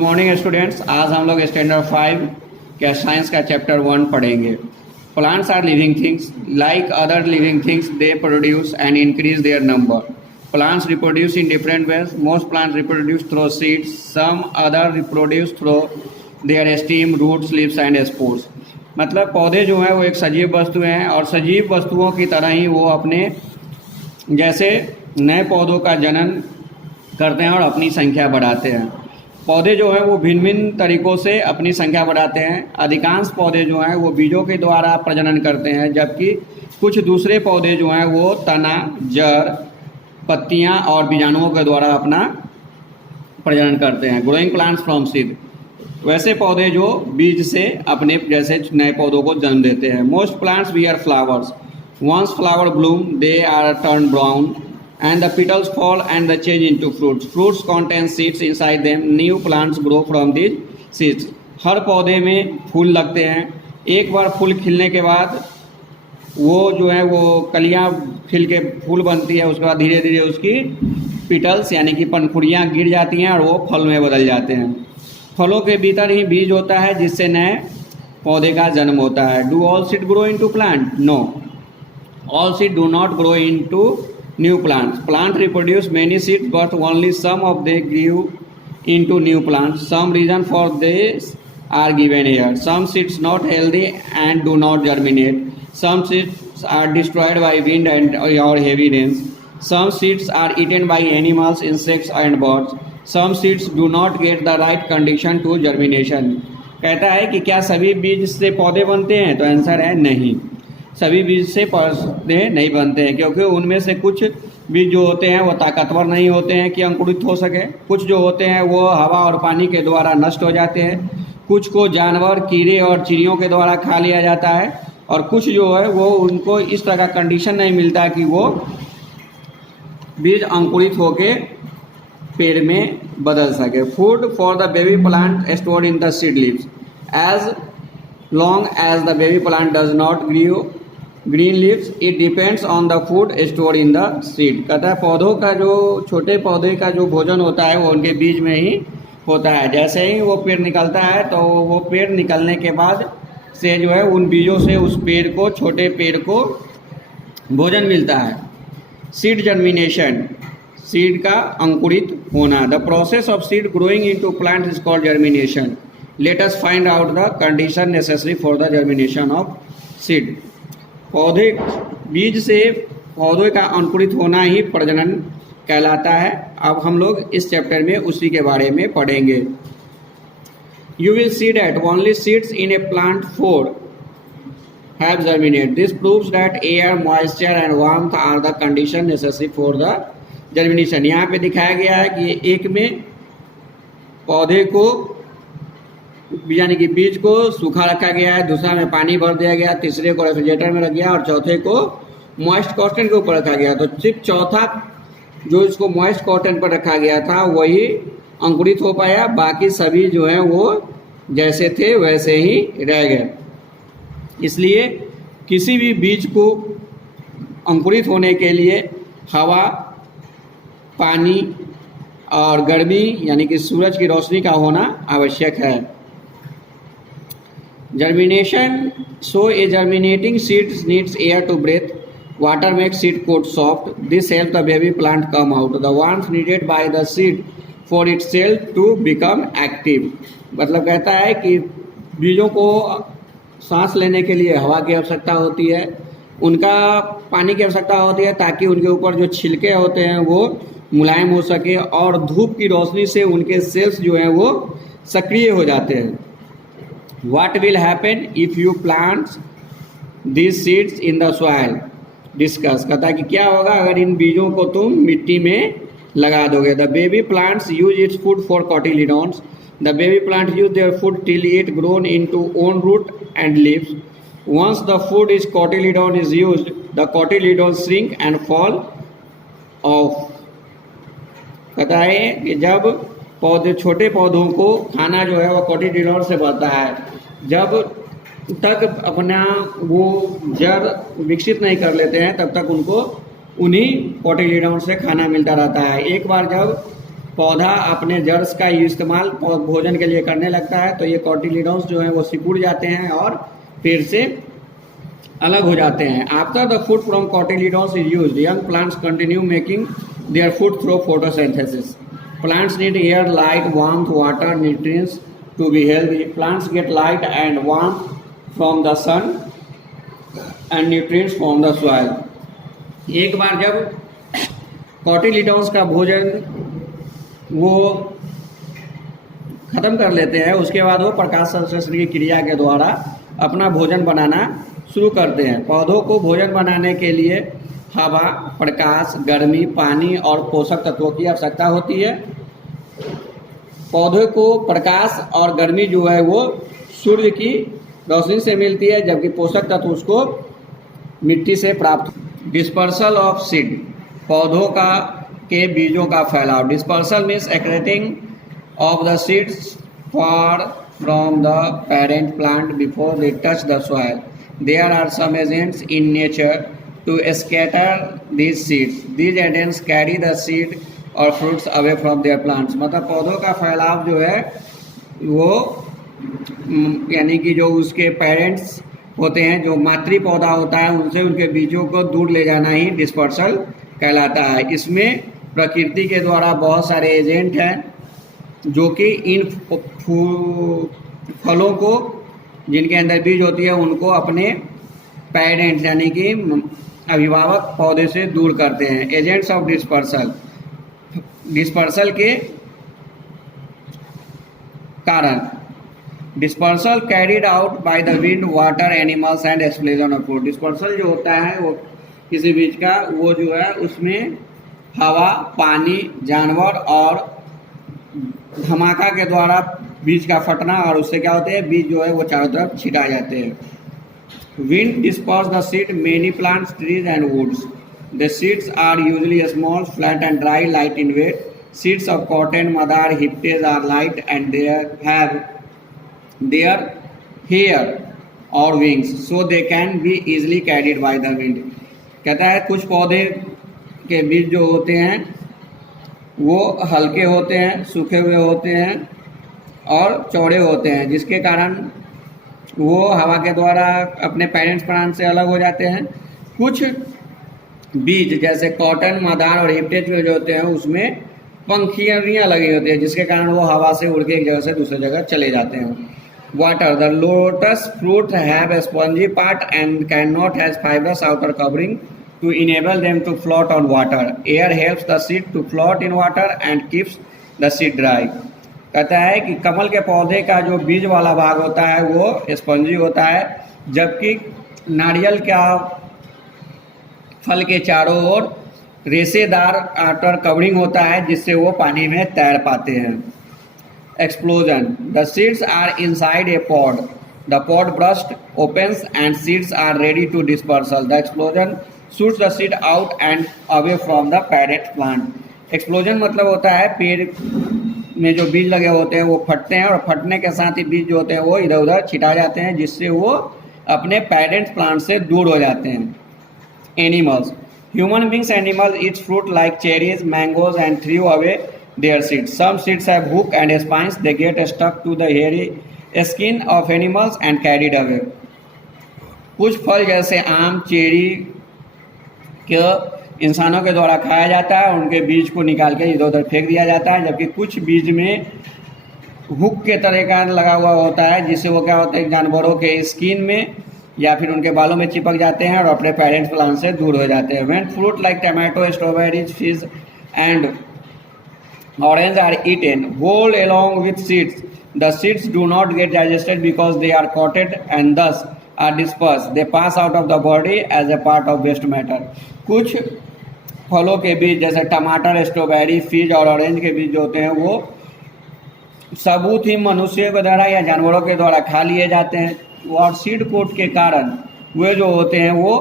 Morning students. आज हम लोग स्टैंडर्ड 5 के साइंस का चैप्टर 1 पढ़ेंगे। Plants are living things like other living things, they produce and increase their number. Plants reproduce in different ways. Most plants reproduce through seeds, some other reproduce through their stem, roots, leaves and spores. मतलब पौधे जो हैं वो एक सजीव वस्तु हैं और सजीव वस्तुओं की तरह ही वो अपने जैसे नए पौधों का जनन करते हैं और अपनी संख्या बढ़ाते हैं। पौधे जो हैं वो भिन्न भिन्न तरीक़ों से अपनी संख्या बढ़ाते हैं। अधिकांश पौधे जो हैं वो बीजों के द्वारा प्रजनन करते हैं, जबकि कुछ दूसरे पौधे जो हैं वो तना, जड़, पत्तियां और बीजाणुओं के द्वारा अपना प्रजनन करते हैं। ग्रोइंग प्लांट्स फ्रॉम सीड, वैसे पौधे जो बीज से अपने जैसे नए पौधों को जन्म देते हैं। Most plants bear flowers, once flower bloom they are turn brown and the petals fall and the change into fruits. Fruits contain seeds inside them. New plants grow from these seeds. हर पौधे में फूल लगते हैं। एक बार फूल खिलने के बाद वो जो है वो कलियां खिल के फूल बनती है। उसके बाद धीरे धीरे उसकी पिटल्स यानी कि पंखुड़ियाँ गिर जाती हैं और वो फल में बदल जाते हैं। फलों के भीतर ही बीज होता है जिससे नए पौधे का जन्म होता है। Do all seed grow into plant? No, all seed do not grow into new plants. Plant reproduce many seeds, but only some of them grew into new plants. Some reason for this are given here. Some seeds not healthy and do not germinate. Some seeds are destroyed by wind and or heavy rains. Some seeds are eaten by animals, insects and birds. Some seeds do not get the right condition to germination. कहता है कि क्या सभी बीज से पौधे बनते हैं? तो आंसर है नहीं, सभी बीज से पौधे नहीं बनते हैं, क्योंकि उनमें से कुछ बीज जो होते हैं वो ताकतवर नहीं होते हैं कि अंकुरित हो सके। कुछ जो होते हैं वो हवा और पानी के द्वारा नष्ट हो जाते हैं। कुछ को जानवर, कीड़े और चिड़ियों के द्वारा खा लिया जाता है और कुछ जो है वो उनको इस तरह का कंडीशन नहीं मिलता कि वो बीज अंकुरित होके पेड़ में बदल सके। Food for the baby plant stored in the seed leaves, as long as the baby plant does not grow green leaves, it depends on the food stored in the seed. कहता है पौधों का जो छोटे पौधे का जो भोजन होता है वो उनके बीज में ही होता है। जैसे ही वो पेड़ निकलता है तो वो पेड़ निकलने के बाद से जो है उन बीजों से उस पेड़ को, छोटे पेड़ को भोजन मिलता है। सीड जर्मिनेशन, सीड का अंकुरित होना। The process of seed growing into plant is called germination. Let us find out the condition necessary for the germination of seed. पौधे बीज से पौधे का अंकुरित होना ही प्रजनन कहलाता है। अब हम लोग इस चैप्टर में उसी के बारे में पढ़ेंगे। You will see that only seeds in a plant 4 have germinated. This proves that air, moisture and warmth are the condition necessary for the germination. यहाँ पे दिखाया गया है कि एक में पौधे को यानी कि बीज को सूखा रखा गया है, दूसरा में पानी भर दिया गया, तीसरे को रेफ्रिजरेटर में रख गया और चौथे को मॉइस्ट कॉटन के ऊपर रखा गया। तो सिर्फ चौथा जो इसको मॉइस्ट कॉटन पर रखा गया था वही अंकुरित हो पाया, बाकी सभी जो हैं वो जैसे थे वैसे ही रह गए। इसलिए किसी भी बीज को अंकुरित होने के लिए हवा, पानी और गर्मी यानी कि सूरज की रोशनी का होना आवश्यक है। Germination. So a germinating seed needs air to breathe. Water makes seed coat soft. This helps the baby plant come out. The warmth needed by the seed for itself to become active. मतलब कहता है कि बीजों को सांस लेने के लिए हवा की आवश्यकता होती है, उनका पानी की आवश्यकता होती है ताकि उनके ऊपर जो छिलके होते हैं वो मुलायम हो सके और धूप की रोशनी से उनके सेल्स जो हैं वो सक्रिय हो जाते हैं। What will happen if you plant these seeds in the soil? Discuss. कहता है कि क्या होगा अगर इन बीजों को तुम मिट्टी में लगा दोगे। The baby plants use its food for cotyledons. The baby plants use their food till it grown into own root and leaves. Once the food is cotyledon is used, the cotyledons shrink and fall off. कहता है कि जब पौधे, छोटे पौधों को खाना जो है वो कोटिलीडॉन से बनता है, जब तक अपना वो जड़ विकसित नहीं कर लेते हैं तब तक उनको उन्हीं कोटिलीडॉन से खाना मिलता रहता है। एक बार जब पौधा अपने जड़्स का इस्तेमाल भोजन के लिए करने लगता है, तो ये कॉटिलिडॉन्स जो है वो सिकुड़ जाते हैं और पेड़ से अलग हो जाते हैं। After the food from cotyledons is used, young plants continue making their food through photosynthesis. Plants need air, light, warmth, water, nutrients to be healthy. Plants get light and warmth from the sun and nutrients from the soil. एक बार जब cotyledons का भोजन वो ख़त्म कर लेते हैं, उसके बाद वो प्रकाश संश्लेषण की क्रिया के द्वारा अपना भोजन बनाना शुरू करते हैं। पौधों को भोजन बनाने के लिए हवा, प्रकाश, गर्मी, पानी और पोषक तत्वों की आवश्यकता होती है। पौधे को प्रकाश और गर्मी जो है वो सूर्य की रोशनी से मिलती है, जबकि पोषक तत्व उसको मिट्टी से प्राप्त। डिस्पर्सल ऑफ सीड, पौधों के बीजों का फैलाव। Dispersal means accreting of the seeds far from the parent plant before they touch the soil. There are some agents in nature to scatter these seeds. These agents carry the seed or fruits away from their plants. मतलब पौधों का फैलाव जो है वो यानी कि जो उसके पेरेंट्स होते हैं, जो मातृ पौधा होता है, उनसे उनके बीजों को दूर ले जाना ही डिस्पर्सल कहलाता है। इसमें प्रकृति के द्वारा बहुत सारे एजेंट हैं जो कि इन फलों को, जिनके अंदर बीज होती है, उनको अपने पेरेंट्स यानी कि अभिभावक पौधे से दूर करते हैं। एजेंट्स ऑफ डिस्पर्सल, डिस्पर्सल के कारण। Dispersal carried out by the wind, water, animals and explosion of food. Dispersal जो होता है वो किसी बीज का, वो जो है उसमें हवा, पानी, जानवर और धमाका के द्वारा बीज का फटना, और उससे क्या होते हैं, बीज जो है वो चारों तरफ छिटा जाते हैं। Wind disperses the seed many plants, trees and woods. The seeds are usually small, flat and dry, light in weight. Seeds of cotton, madar, hyptes are light and they have their hair or wings, so they can be easily carried by the wind. कहता है कुछ पौधे के बीज जो होते हैं वो हल्के होते हैं, सूखे हुए होते हैं और चौड़े होते हैं, जिसके कारण वो हवा के द्वारा अपने पेरेंट्स प्लांट से अलग हो जाते हैं। कुछ बीज जैसे कॉटन, मदार और हिप्टेज जो होते हैं उसमें पंखियाँ लगी होती है, जिसके कारण वो हवा से उड़ के एक जगह से दूसरी जगह चले जाते हैं। Water, the lotus fruit have a spongy part and can not has fibrous outer covering to enable them to float on water. Air helps the seed to float in water and keeps the seed dry. कहता है कि कमल के पौधे का जो बीज वाला भाग होता है वो स्पंजी होता है, जबकि नारियल का फल के चारों ओर रेशेदार आउटर कवरिंग होता है, जिससे वो पानी में तैर पाते हैं। Explosion, the seeds are inside a pod, the pod burst opens and seeds are ready to dispersal. The explosion shoots the seed out and away from the parent plant. Explosion मतलब होता है पेड़ में जो बीज लगे होते हैं वो फटते हैं, और फटने के साथ ही बीज जो होते हैं वो इधर उधर छिटा जाते हैं, जिससे वो अपने पेरेंट प्लांट से दूर हो जाते हैं। Animals, human beings animals eat fruit like cherries, mangoes and throw away their seeds. Some seeds have hook and spines, they get stuck to the hairy skin of animals and carried away. कुछ फल जैसे आम, cherry के इंसानों के द्वारा खाया जाता है, उनके बीज को निकाल के इधर उधर फेंक दिया जाता है, जबकि कुछ बीज में हुक के तरह का लगा हुआ होता है, जिससे वो क्या होता है जानवरों के स्किन में या फिर उनके बालों में चिपक जाते हैं और अपने पेरेंट्स प्लांट से दूर हो जाते हैं। When fruit like tomato, strawberries, fish and orange are eaten whole along with seeds, the seeds do not get digested because they are coated and thus are dispersed. They pass out of the body as a part of waste matter. कुछ फलों के बीज जैसे टमाटर, strawberry, fish और orange के बीज जो होते हैं वो सबूत ही मनुष्य के द्वारा या जानवरों के द्वारा खा लिए जाते हैं, और सीड कोट के कारण वे जो होते हैं वो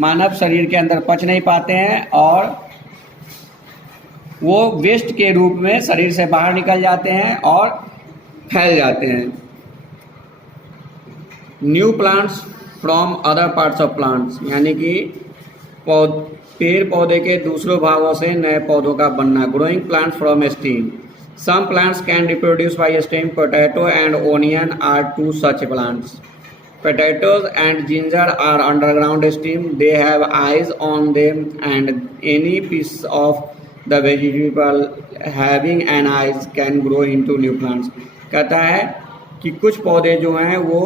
मानव शरीर के अंदर पच नहीं पाते हैं और वो वेस्ट के रूप में शरीर से बाहर निकल जाते हैं और फैल जाते हैं। New plants from other parts of plants, यानी कि पेड़ पौधे के दूसरों भागों से नए पौधों का बनना, growing plants from stem. Some plants can reproduce by stem, potato and onion are two such plants. Potatoes and ginger are underground stem. They have eyes on them, and any piece of the vegetable having an eyes can grow into new plants. कहता है कि कुछ पौधे जो हैं वो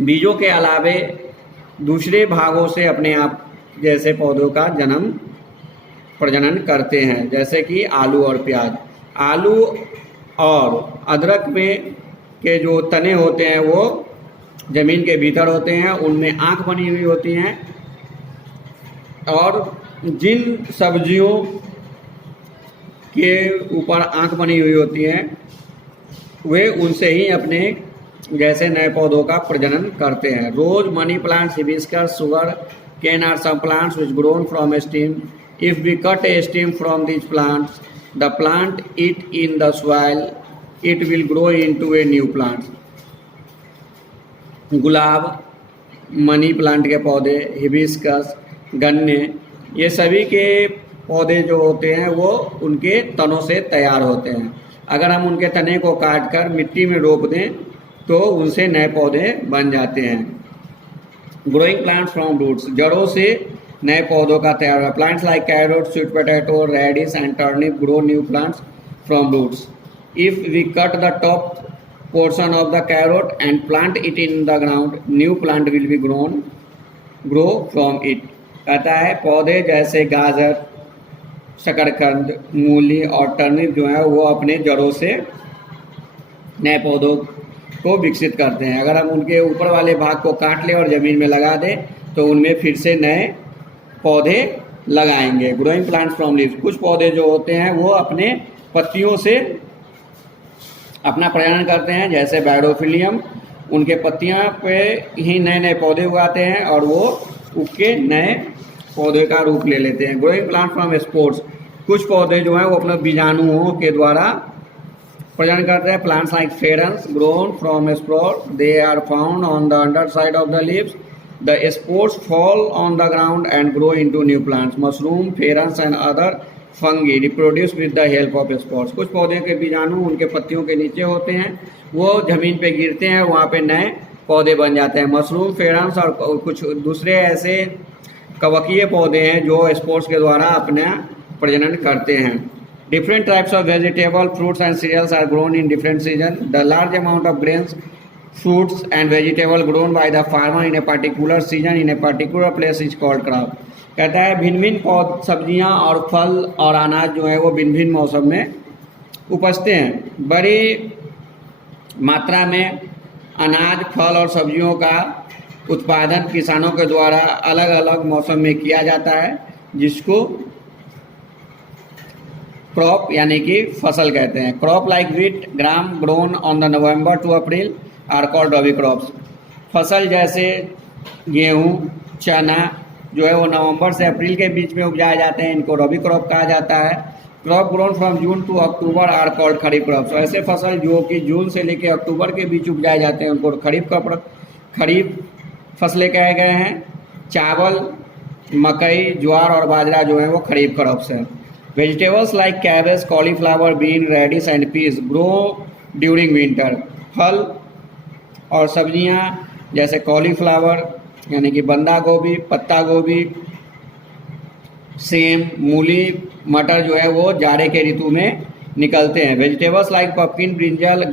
बीजों के अलावे दूसरे भागों से अपने आप जैसे पौधों का प्रजनन करते हैं, जैसे कि आलू और प्याज। आलू और अदरक में के जो तने होते हैं वो ज़मीन के भीतर होते हैं, उनमें आँख बनी हुई होती हैं, और जिन सब्जियों के ऊपर आँख बनी हुई होती हैं वे उनसे ही अपने जैसे नए पौधों का प्रजनन करते हैं। Rose, money plants, hibiscus, sugar cane are some plants which grown from stem. If we cut a stem from these plants, the plant it in the soil, it will grow into a new plant. गुलाब, money plant के पौधे, hibiscus, गन्ने, ये सभी के पौधे जो होते हैं वो उनके तनों से तैयार होते हैं। अगर हम उनके तने को काट कर मिट्टी में रोप दें तो उनसे नए पौधे बन जाते हैं। ग्रोइंग प्लांट्स फ्रॉम रूट्स, जड़ों से नए पौधों का तैयार हुआ। Plants like carrot, sweet potato, radish and turnip grow new plants from roots. If we cut the top portion of the carrot and plant it in the ground, new plant will be grow from it। कहता है पौधे जैसे गाजर, शकरकंद, मूली और turnip जो है वो अपने जड़ों से नए पौधों को विकसित करते हैं। अगर हम उनके ऊपर वाले भाग को काट लें और ज़मीन में लगा दें तो उनमें फिर से नए पौधे लगाएंगे। ग्रोइंग प्लांट्स फ्रॉम लीव्स, कुछ पौधे जो होते हैं वो अपने पत्तियों से अपना प्रजनन करते हैं, जैसे बैडोफिलियम, उनके पत्तियां पे ही नए नए पौधे उगाते हैं और वो उग के नए पौधे का रूप ले लेते हैं। ग्रोइंग प्लांट फ्रॉम स्पोर्स, कुछ पौधे जो हैं वो अपने बीजाणुओं के द्वारा प्रजनन करते हैं। Plants like ferns grown from spore, they are found on the under side of the leaves, the spores fall on the ground and grow into new plants. Mushroom, ferns and other fungi reproduce with the help of spores, कुछ पौधे के बीजाणु उनके पत्तियों के नीचे होते हैं, वो जमीन पे गिरते हैं, वहाँ पे नए पौधे बन जाते हैं। मशरूम, फेरन्स और कुछ दूसरे ऐसे कवकीय पौधे हैं जो स्पोर्स के द्वारा अपना प्रजनन करते हैं। Different types of vegetable, fruits and cereals are grown in different season. The large amount of grains, fruits and vegetable grown by the farmer in a particular season in a particular place is called crop। कहता है भिन्न भिन्न सब्जियां और फल और अनाज जो है वो भिन्न भिन्न मौसम में उपजते हैं। बड़ी मात्रा में अनाज, फल और सब्जियों का उत्पादन किसानों के द्वारा अलग अलग मौसम में किया जाता है, जिसको क्रॉप यानी कि फसल कहते हैं। Crop like wheat, gram grown on the November to April are called rabi crops. फसल जैसे गेहूँ, चना जो है वो नवंबर से अप्रैल के बीच में उपजाए जाते हैं, इनको रबी क्रॉप कहा जाता है। Crop grown from June to October are called kharif crops. ऐसे फसल जो कि जून से लेकर अक्टूबर के बीच उपजाए जाते हैं उनको खरीफ फसलें कहे गए हैं। चावल, मकई, ज्वार और बाजरा जो है वो खरीफ क्रॉप्स हैं। Vegetables like cabbage, cauliflower, bean, radish and peas grow during winter. फल और सब्जियां जैसे कॉलीफ्लावर यानी कि बंदा गोभी, पत्ता गोभी, सेम, मूली, मटर जो है वो जाड़े के ऋतु में निकलते हैं। Vegetables like pumpkin, brinjal,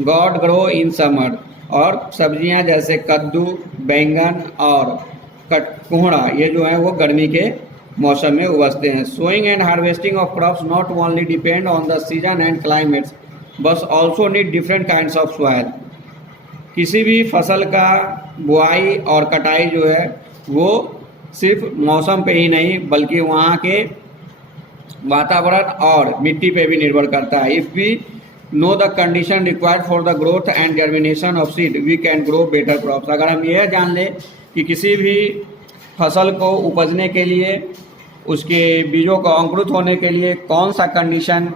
God grow in summer. और सब्जियां जैसे कद्दू, बैंगन और कोहड़ा ये जो है वो गर्मी के मौसम में उगते हैं। Sowing and harvesting of crops not only depend on the season and climates but also need different kinds of soil. किसी भी फसल का बुआई और कटाई जो है वो सिर्फ मौसम पे ही नहीं बल्कि वहाँ के वातावरण और मिट्टी पे भी निर्भर करता है। If we know the condition required for the growth and germination of seed we can grow better crops. अगर हम यह जान लें कि किसी भी फसल को उपजने के लिए, उसके बीजों को अंकुरित होने के लिए कौन सा कंडीशन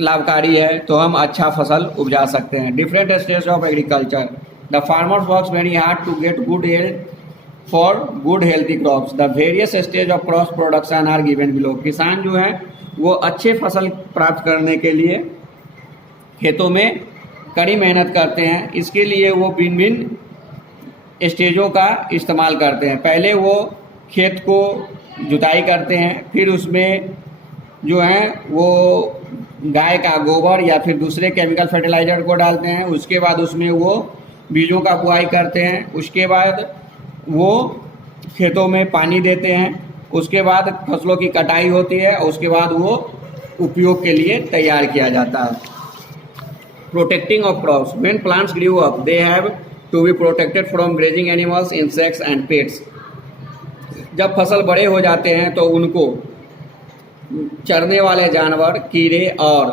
लाभकारी है तो हम अच्छा फसल उपजा सकते हैं। Different stage of agriculture, the farmers works very hard to get good yield for good healthy crops. The various stage of crop production are given below. किसान जो है वो अच्छे फसल प्राप्त करने के लिए खेतों में कड़ी मेहनत करते हैं। इसके लिए वो भिन्न भिन्न स्टेजों का इस्तेमाल करते हैं। पहले वो खेत को जुताई करते हैं, फिर उसमें जो है वो गाय का गोबर या फिर दूसरे केमिकल फर्टिलाइज़र को डालते हैं। उसके बाद उसमें वो बीजों का बुआई करते हैं। उसके बाद वो खेतों में पानी देते हैं। उसके बाद फसलों की कटाई होती है। उसके बाद वो उपयोग के लिए तैयार किया जाता है। Protecting of crops. When plants grew up they have to be protected from grazing animals, insects and pets. जब फसल बड़े हो जाते हैं तो उनको चरने वाले जानवर, कीड़े और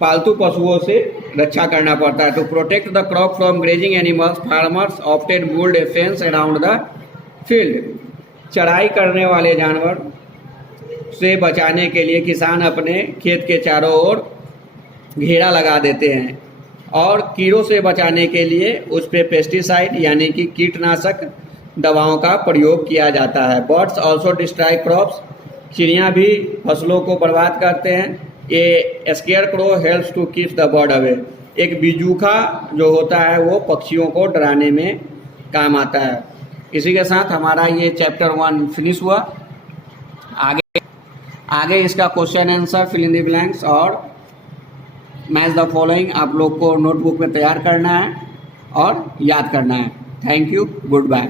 पालतू पशुओं से रक्षा करना पड़ता है। To protect the crop from grazing animals, farmers often build a fence around the field. चराई करने वाले जानवर से बचाने के लिए किसान अपने खेत के चारों ओर घेरा लगा देते हैं और कीड़ों से बचाने के लिए उस पर पेस्टिसाइड यानी कि कीटनाशक दवाओं का प्रयोग किया जाता है। Birds also destroy crops. चिड़ियाँ भी फसलों को बर्बाद करते हैं। ये scarecrow helps to keep the bird away. एक बिजूखा जो होता है वो पक्षियों को डराने में काम आता है। इसी के साथ हमारा ये चैप्टर 1 फिनिश हुआ। आगे इसका question answer, fill in the blanks और मैच द फॉलोइंग आप लोग को नोटबुक में तैयार करना है और याद करना है। Thank you, good bye.